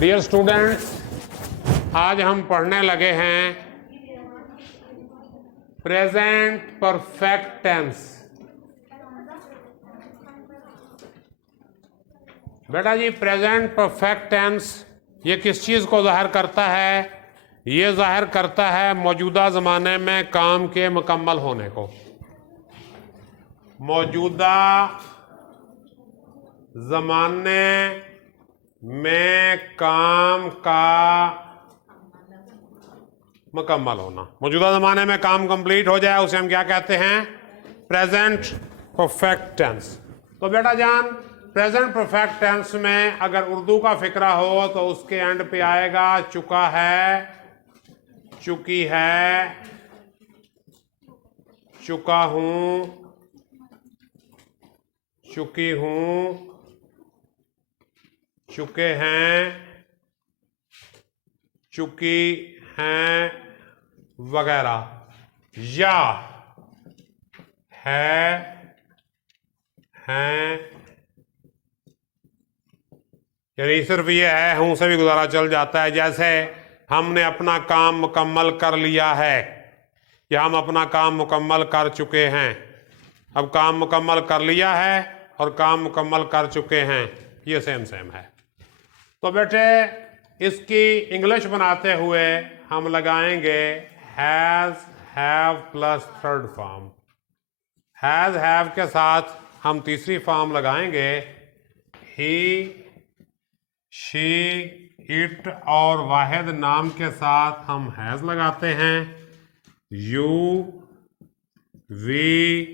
Dear students, आज हम पढ़ने लगे हैं प्रेजेंट परफेक्ट टेंस। बेटा जी, प्रेजेंट परफेक्ट टेंस ये किस चीज़ को ज़ाहिर करता है? ये ज़ाहिर करता है मौजूदा ज़माने में काम के मुकम्मल होने को। मौजूदा ज़माने में काम का मुकम्मल होना। मौजूदा ज़माने में काम कंप्लीट हो जाए उसे हम क्या कहते हैं? Present perfect tense. तो बेटा जान, प्रेजेंट परफेक्ट टेंस में अगर उर्दू का फिक्रा हो तो उसके एंड पे आएगा चुका है, चुकी है, चुका हूं, चुकी हूं, चुके हैं, चुकी हैं वगैरह, या है, हैं, यानी सिर्फ ये है हूं से भी गुजारा चल जाता है। जैसे हमने अपना काम मुकम्मल कर लिया है या हम अपना काम मुकम्मल कर चुके हैं। अब काम मुकम्मल कर लिया है और काम मुकम्मल कर चुके हैं, ये सेम सेम है। तो बेटे इसकी इंग्लिश बनाते हुए हम लगाएंगे has, have plus third form. Has, have के साथ हम तीसरी फॉर्म लगाएंगे ही, शी, इट और वाहिद नाम के साथ हम हैज़ लगाते हैं। यू, वी,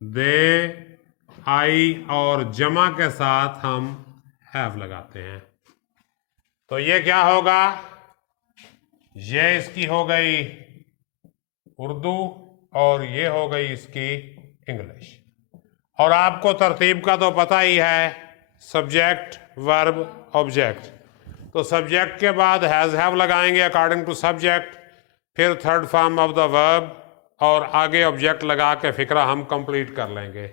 दे, आई और जमा के साथ हम हैव लगाते हैं। तो ये क्या होगा? ये इसकी हो गई उर्दू और ये हो गई इसकी इंग्लिश। और आपको तरतीब का तो पता ही है, सब्जेक्ट, वर्ब, ऑब्जेक्ट। तो सब्जेक्ट के बाद हैज़, हैव लगाएंगे अकॉर्डिंग टू सब्जेक्ट, फिर third form of the verb और आगे ऑब्जेक्ट लगा के फिक्रा हम कंप्लीट कर लेंगे।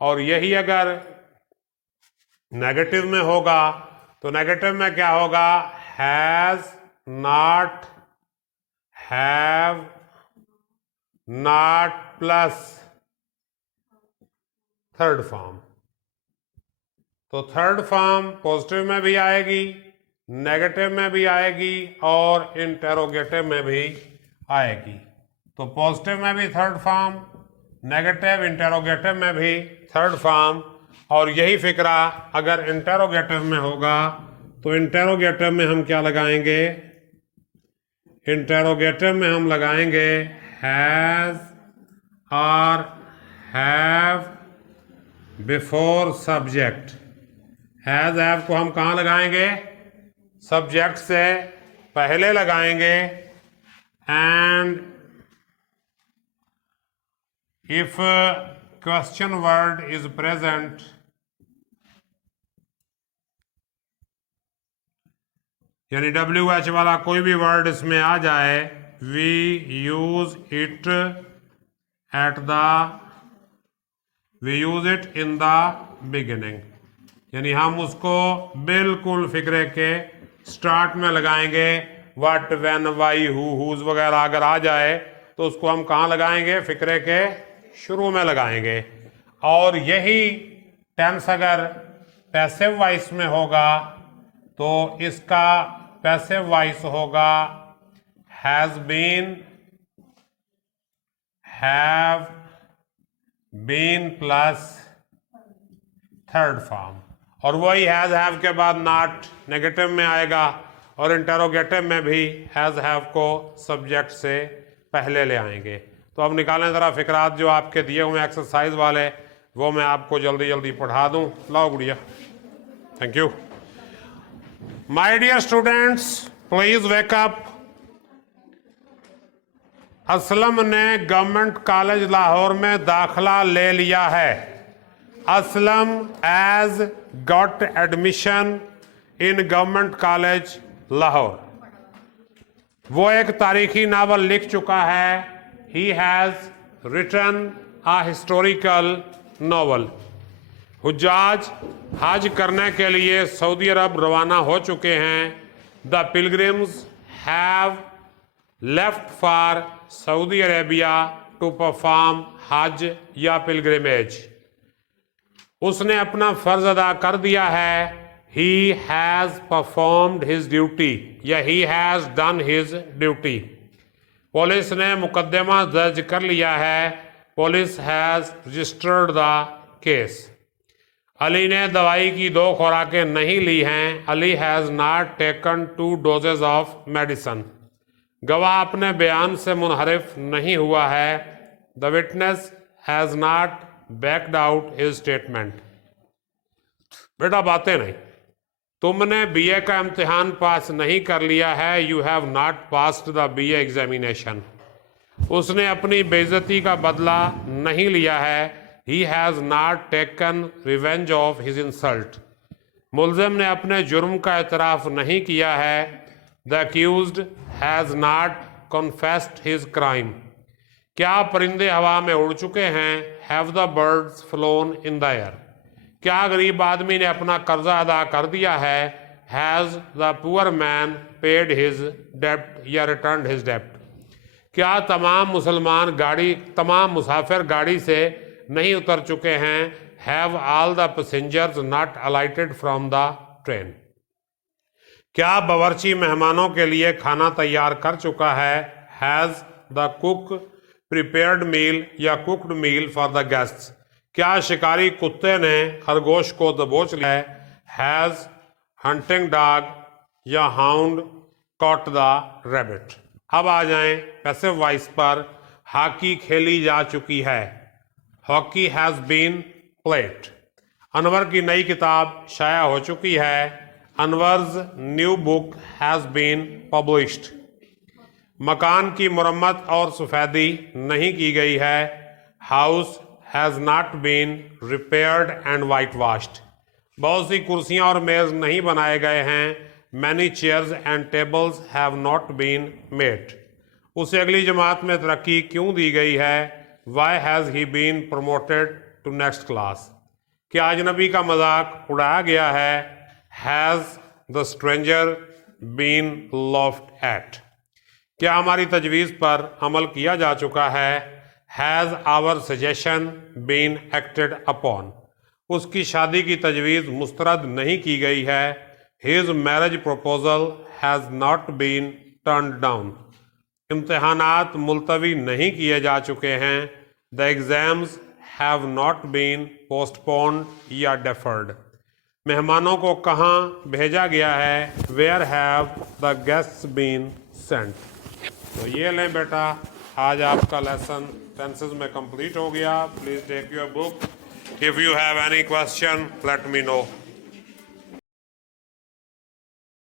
और यही अगर नेगेटिव में होगा तो नेगेटिव में क्या होगा? Has not, have not plus third form. तो थर्ड फॉर्म पॉजिटिव में भी आएगी, नेगेटिव में भी आएगी और इंटेरोगेटिव में भी आएगी। तो पॉजिटिव में भी थर्ड फॉर्म, नेगेटिव इंटेरोगेटिव में भी थर्ड फॉर्म। और यही फिक्रा अगर इंटेरोगेटिव में होगा तो इंटेरोगेटिव में हम क्या लगाएंगे? इंटेरोगेटिव में हम लगाएंगे हैज़ और have before subject. Has, have को हम कहाँ लगाएंगे? सब्जेक्ट से पहले लगाएंगे। And if question word is present, यानी WH वाला कोई भी वर्ड इसमें आ जाए, we use it at the, we use it in the beginning, यानी हम उसको बिल्कुल फिक्रे के स्टार्ट में लगाएंगे। व्हाट, व्हेन, व्हाई, हुज वगैरह अगर आ जाए तो उसको हम कहाँ लगाएंगे? फिक्रे के शुरू में लगाएंगे। और यही टेंस अगर पैसिव वॉइस में होगा तो इसका पैसिव वॉइस होगा has been, have been plus third form. और वही हैज, हैव के बाद नॉट नेगेटिव में आएगा और इंटेरोगेटिव में भी हैज, हैव को सब्जेक्ट से पहले ले आएंगे। तो अब निकालें ज़रा फिक्रात जो आपके दिए हुए एक्सरसाइज वाले, वो मैं आपको जल्दी जल्दी पढ़ा दूं। लाओ गुड़िया, thank you. My dear students, please wake up. Aslam ने गवर्नमेंट कॉलेज लाहौर में दाखिला ले लिया है। Aslam has got admission in government college Lahore. वो एक तारीखी नावल लिख चुका है। He has written a historical novel. हुज्जाज हज करने के लिए सऊदी अरब रवाना हो चुके हैं। The pilgrims have left for Saudi Arabia to perform Hajj या पिलग्रिमेज। उसने अपना फर्ज अदा कर दिया है। He has performed his duty या he has done his duty. Police ने मुकदमा दर्ज कर लिया है। Police has registered the case. Ali ने दवाई की 2 खुराकें नहीं ली हैं। Ali has not taken 2 doses of medicine. गवाह अपने बयान से मुनहरिफ नहीं हुआ है। The witness has not backed out his statement. बेटा बातें नहीं, तुमने बीए का इम्तिहान पास नहीं कर लिया है। You have not passed the BA examination. उसने अपनी बेइज्जती का बदला नहीं लिया है। He has not taken revenge of his insult. मुल्जिम ने अपने जुर्म का एतराफ़ नहीं किया है। The accused has not confessed his crime. क्या परिंदे हवा में उड़ चुके हैं? Have the birds flown in the air. क्या गरीब आदमी ने अपना कर्जा अदा कर दिया है? Has the poor man paid his डेब्ट या रिटर्न हिज डेब्ट। क्या तमाम मुसाफिर गाड़ी से नहीं उतर चुके हैं? Have all the passengers not अलाइटेड from the train. क्या बावर्ची मेहमानों के लिए खाना तैयार कर चुका है? Has the cook prepared meal या cooked meal for the guests. क्या शिकारी कुत्ते ने खरगोश को दबोच लिया है? हैज़ हंटिंग डॉग या हाउंड कॉट द रैबिट। अब आ जाएं पैसिव वॉइस पर। हॉकी खेली जा चुकी है। Hockey has been played. Anwar की नई किताब शाया हो चुकी है। Anwar's new book has been published. मकान की मुरम्मत और सफेदी नहीं की गई है। House has not been repaired and whitewashed. बहुत सी कुर्सियां और मेज नहीं बनाए गए हैं। Many chairs and tables have not been made. उसे अगली जमात में तरक्की क्यों दी गई है? Why has he been promoted to next class. क्या अजनबी का मजाक उड़ाया गया है? Has the stranger been laughed at. क्या हमारी तजवीज़ पर अमल किया जा चुका है? Has our suggestion been acted upon. उसकी शादी की तजवीज़ मुस्तरद नहीं की गई है। His marriage proposal has not been turned down. इम्तहानात मुलतवी नहीं किए जा चुके हैं। The exams have not been postponed या डेफर्ड। मेहमानों को कहाँ भेजा गया है? Where have the guests been sent. तो ये लें बेटा, आज आपका लेसन टेंसेस में कंप्लीट हो गया। Please take your book. If you have any question let me no.